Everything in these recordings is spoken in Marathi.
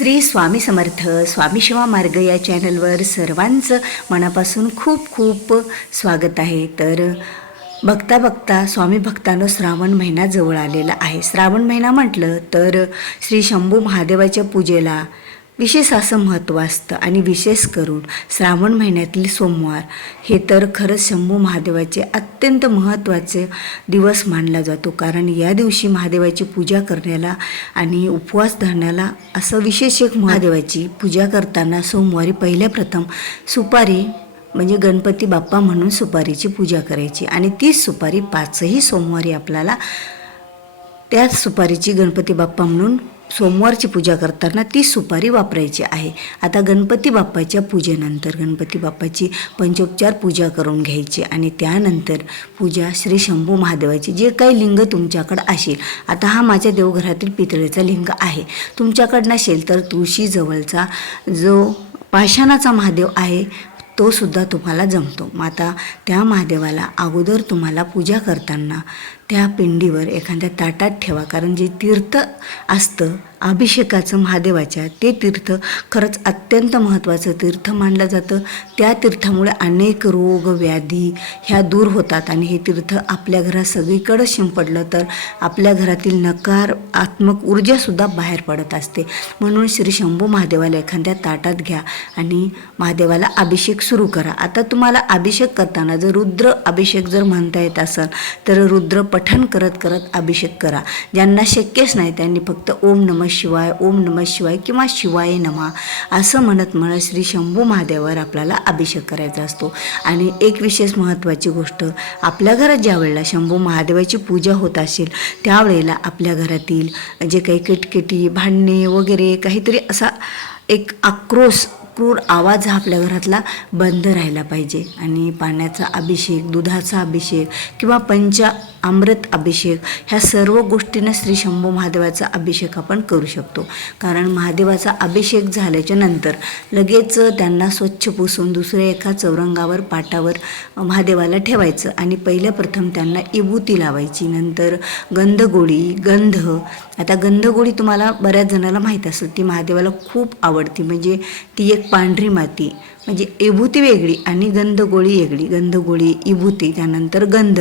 श्री स्वामी समर्थ स्वामी शिवा मार्ग या चॅनलवर सर्वांचं मनापासून खूप खूप स्वागत आहे. तर बघता बघता स्वामी भक्तांनो श्रावण महिना जवळ आलेला आहे. श्रावण महिना म्हटलं तर श्री शंभू महादेवाच्या पूजेला विशेष असं महत्त्व असतं आणि विशेष करून श्रावण महिन्यातील सोमवार हे तर खरंच शंभू महादेवाचे अत्यंत महत्त्वाचे दिवस मानला जातो. कारण या दिवशी महादेवाची पूजा करण्याला आणि उपवास धरण्याला असं विशेष एक महादेवाची पूजा करताना सोमवारी पहिल्या प्रथम सुपारी म्हणजे गणपती बाप्पा म्हणून सुपारीची पूजा करायची आणि तीच सुपारी 5ही सोमवारी आपल्याला त्याच सुपारीची गणपती बाप्पा म्हणून सोमवारची पूजा करताना ती सुपारी वापरायची आहे. आता गणपती बाप्पाच्या पूजेनंतर गणपती बाप्पाची पंचोपचार पूजा करून घ्यायची आणि त्यानंतर पूजा श्री शंभू महादेवाची जे काही लिंग तुमच्याकडं असेल, आता हा माझ्या देवघरातील पितळेचा लिंग आहे, तुमच्याकडं नसेल तर तुळशी जवळचा जो पाषाणाचा महादेव आहे तो सुद्धा तुम्हाला जमतो. मग आता त्या महादेवाला अगोदर तुम्हाला पूजा करताना त्या पिंडीवर एखाद्या ताटात ठेवा. कारण जे तीर्थ असतं अभिषेकाचं महादेवाच्या ते तीर्थ खरंच अत्यंत महत्त्वाचं तीर्थ मानलं जातं. त्या तीर्थामुळे अनेक रोग व्याधी ह्या दूर होतात आणि हे तीर्थ आपल्या घरात सगळीकडं शिंपडलं तर आपल्या घरातील नकारात्मक ऊर्जासुद्धा बाहेर पडत असते. म्हणून श्री शंभू महादेवाला एखाद्या ताटात घ्या आणि महादेवाला अभिषेक सुरू करा. आता तुम्हाला अभिषेक करताना जर रुद्र अभिषेक जर म्हणता येत असेल तर रुद्र पठण करत करत अभिषेक करा. ज्यांना शक्यच नाही त्यांनी फक्त ओम नमः शिवाय, ओम नमः शिवाय किंवा शिवाय नमः असं म्हणत म्हणत श्री शंभू महादेवावर आपल्याला अभिषेक करायचा असतो. आणि एक विशेष महत्त्वाची गोष्ट, आपल्या घरात ज्या वेळेला शंभू महादेवाची पूजा होत असेल त्यावेळेला आपल्या घरातील जे काही किटकिटी भांडणे वगैरे काहीतरी असा एक आक्रोश क्रूर आवाज हा आपल्या घरातला बंद राहिला पाहिजे. आणि पाण्याचा अभिषेक, दुधाचा अभिषेक किंवा अमृत अभिषेक ह्या सर्व गोष्टींना श्री शंभू महादेवाचा अभिषेक आपण करू शकतो. कारण महादेवाचा अभिषेक झाल्याच्या नंतर लगेच त्यांना स्वच्छ पुसून दुसऱ्या एका चौरंगावर पाटावर महादेवाला ठेवायचं आणि पहिल्या प्रथम त्यांना विभूती लावायची. नंतर गंधगोळी, गंध. आता गंधगोळी तुम्हाला बऱ्याच जणाला माहीत असेल, ती महादेवाला खूप आवडती. म्हणजे ती एक पांढरी माती, म्हणजे विभूती वेगळी आणि गंधगोळी वेगळी. गंधगोळी, विभूती, त्यानंतर गंध,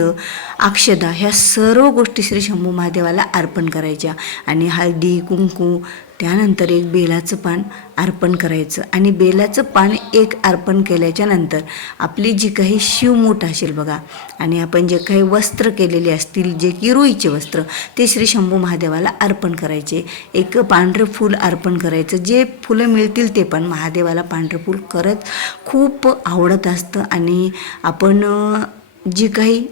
अक्षदा ह्या सर्व गोष्टी श्री शंभू महादेवाला अर्पण करायच्या. आणि हळदी कुंकू, त्यानंतर एक बेलाचं पान अर्पण करायचं. आणि बेलाचं पान एक अर्पण केल्याच्या नंतर आपली जी काही शिवमूठ असेल बघा, आणि आपण जे काही वस्त्र केलेले असतील, जे की रुईचे वस्त्र, ते श्री शंभू महादेवाला अर्पण करायचे. एक पांढरं फूल अर्पण करायचं. जे फुलं मिळतील ते पण महादेवाला पांढरं फूल खरंच खूप आवडत असतं. आणि आपण जी काही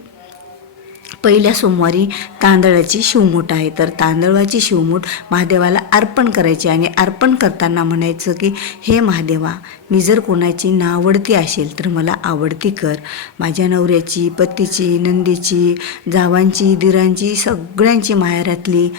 पहिल्या सोमवारी तांदळाची शिवमूठ आहे तर तांदळाची शिवमूठ महादेवाला अर्पण करायची आणि अर्पण करताना म्हणायचं की हे महादेवा, मी जर कोणाची नावडती असेल तर मला आवडती कर. माझ्या नवऱ्याची, पतीची, नंदीची, जावांची, दिरांची, सगळ्यांची, माहेरातली,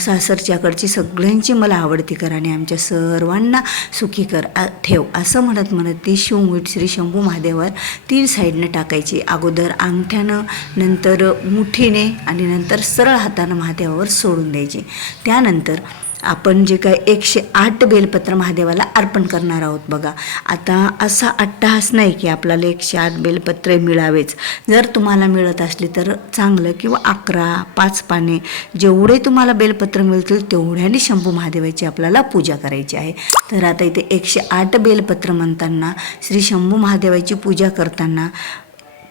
सासरच्याकडची सगळ्यांची मला आवडती कर आणि आमच्या सर्वांना सुखी कर ठेव असं म्हणत म्हणत ती शिवमूठ श्री शंभू महादेवावर 3 साईडनं टाकायची. अगोदर अंगठ्यानं, नंतर मुठीने आणि नंतर सरळ हातानं महादेवावर सोडून द्यायची. त्यानंतर आपण जे काय 108 बेलपत्र महादेवाला अर्पण करणार आहोत बघा. आता असा अट्टहास नाही की आपल्याला 108 बेलपत्रे मिळावेच. जर तुम्हाला मिळत असली तर चांगलं, किंवा 11, 5 पाने जेवढे तुम्हाला बेलपत्र मिळतील तेवढ्याने शंभू महादेवाची आपल्याला पूजा करायची आहे. तर आता इथे 108 बेलपत्र म्हणताना श्री शंभू महादेवाची पूजा करताना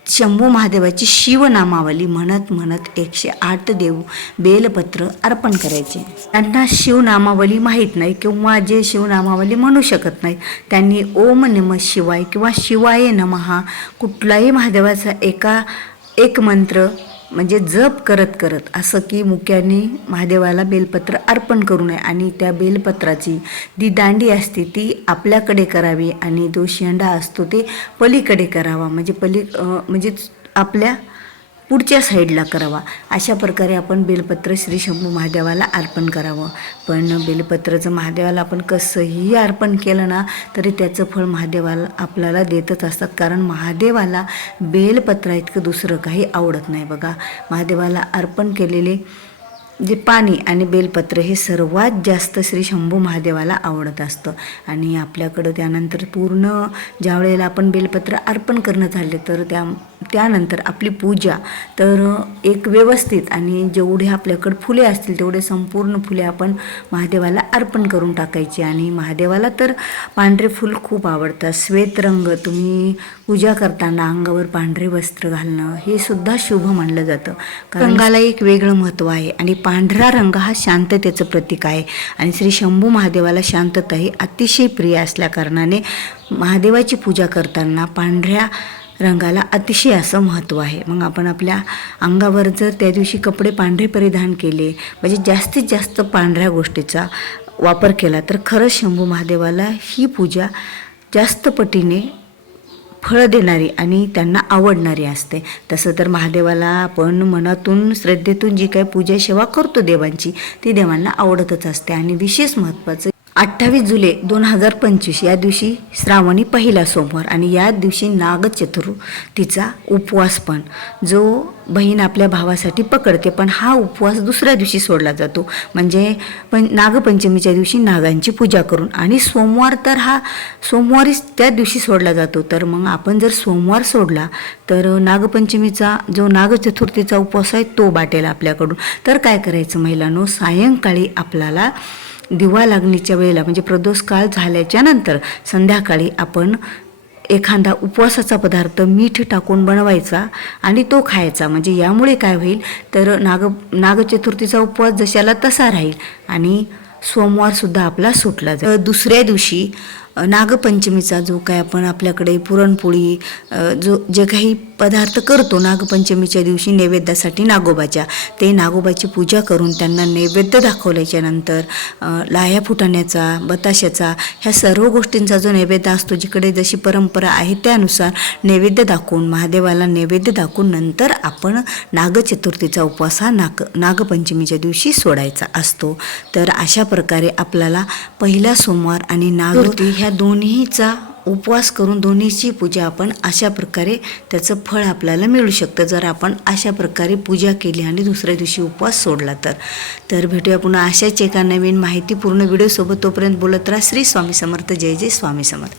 शंभू महादेवाची शिवनामावली म्हणत म्हणत 108 बेलपत्र अर्पण करायचे. त्यांना शिवनामावली माहीत नाही किंवा जे शिवनामावली म्हणू शकत नाही त्यांनी ओम नमः शिवाय किंवा शिवाय नमः कुठलाही महादेवाचा एक मंत्र म्हणजे जप करत करत असं की मुक्याने महादेवाला बेलपत्र अर्पण करू नये. आणि त्या बेलपत्राची जी दांडी असते ती आपल्याकडे करावी आणि जो शेंडा असतो ते पलीकडे करावा. म्हणजे आपल्या पुढच्या साईडला करावा. अशा प्रकारे आपण बेलपत्र श्री शंभू महादेवाला अर्पण करावं. पण बेलपत्राचं महादेवाला आपण कसंही अर्पण केलं ना तरी त्याचं फळ महादेवाला आपल्याला देतच असतात. कारण महादेवाला बेलपत्रा इतकं दुसरं काही आवडत नाही बघा. महादेवाला अर्पण केलेले जे पाणी आणि बेलपत्र हे सर्वात जास्त श्री शंभू महादेवाला आवडत असतं. आणि आपल्याकडं त्यानंतर पूर्ण ज्या वेळेला आपण बेलपत्र अर्पण करणं झाले तर त्यानंतर आपली पूजा तर एक व्यवस्थित आणि जेवढे आपल्याकडं फुले असतील तेवढे संपूर्ण फुले आपण महादेवाला अर्पण करून टाकायची. आणि महादेवाला तर पांढरे फूल खूप आवडतात. श्वेत रंग, तुम्ही पूजा करताना अंगावर पांढरे वस्त्र घालणं हे सुद्धा शुभ मानलं जातं. रंगाला एक वेगळं महत्त्व आहे आणि पांढरा रंग हा शांततेचं प्रतीक आहे. आणि श्री शंभू महादेवाला शांतता ही अतिशय प्रिय असल्याकारणाने महादेवाची पूजा करताना पांढऱ्या रंगाला अतिशय असं महत्त्व आहे. मग आपण आपल्या अंगावर जर त्या दिवशी कपडे पांढरे परिधान केले म्हणजे जास्तीत जास्त पांढऱ्या गोष्टीचा वापर केला तर खरंच शंभू महादेवाला ही पूजा जास्त पटीने फळ देणारी आणि त्यांना आवडणारी असते. तसं तर महादेवाला आपण मनातून श्रद्धेतून जी काही पूजा सेवा करतो देवांची ती देवांना आवडतच असते. आणि विशेष महत्त्वाचं 28 जुलै 2025 या दिवशी श्रावणी पहिला सोमवार आणि या दिवशी नागचतुर्थीचा उपवास पण जो बहीण आपल्या भावासाठी पकडते, पण हा उपवास दुसऱ्या दिवशी सोडला जातो. म्हणजे नागपंचमीच्या दिवशी नागांची पूजा करून. आणि सोमवार तर हा सोमवारीच त्या दिवशी सोडला जातो. तर मग आपण जर सोमवार सोडला तर नागपंचमीचा जो नागचतुर्थीचा उपवास आहे तो बाटेल आपल्याकडून. तर काय करायचं महिलांनो, सायंकाळी आपल्याला दिवा लागणीच्या वेळेला म्हणजे प्रदोष काळ झाल्याच्या नंतर संध्याकाळी आपण एखादा उपवासाचा पदार्थ मीठ टाकून बनवायचा आणि तो खायचा. म्हणजे यामुळे काय होईल तर नागचतुर्थीचा उपवास जशाला तसा राहील आणि सोमवारसुद्धा आपला सुटला जाईल. दुसऱ्या दिवशी नागपंचमीचा जो काय आपण आपल्याकडे पुरणपोळी जे काही पदार्थ करतो नागपंचमीच्या दिवशी नैवेद्यासाठी नागोबाच्या, ते नागोबाची पूजा करून त्यांना नैवेद्य दाखवल्याच्या नंतर लाह्या फुटाण्याचा, बताशाचा ह्या सर्व गोष्टींचा जो नैवेद्य असतो जिकडे जशी परंपरा आहे त्यानुसार नैवेद्य दाखवून महादेवाला नैवेद्य दाखवून नंतर आपण नागचतुर्थीचा उपवास हा नागपंचमीच्या दिवशी सोडायचा असतो. तर अशा प्रकारे आपल्याला पहिला सोमवार आणि नागचतुर्थी ह्या दोन्हीचा उपवास करून दोन्हीची पूजा आपण अशा प्रकारे त्याचं फळ आपल्याला मिळू शकतं जर आपण अशा प्रकारे पूजा केली आणि दुसऱ्या दिवशी उपवास सोडला तर भेटूया पुन्हा अशाच एका नवीन माहितीपूर्ण व्हिडिओसोबत. तोपर्यंत बोलत राहा. श्री स्वामी समर्थ. जय जय स्वामी समर्थ.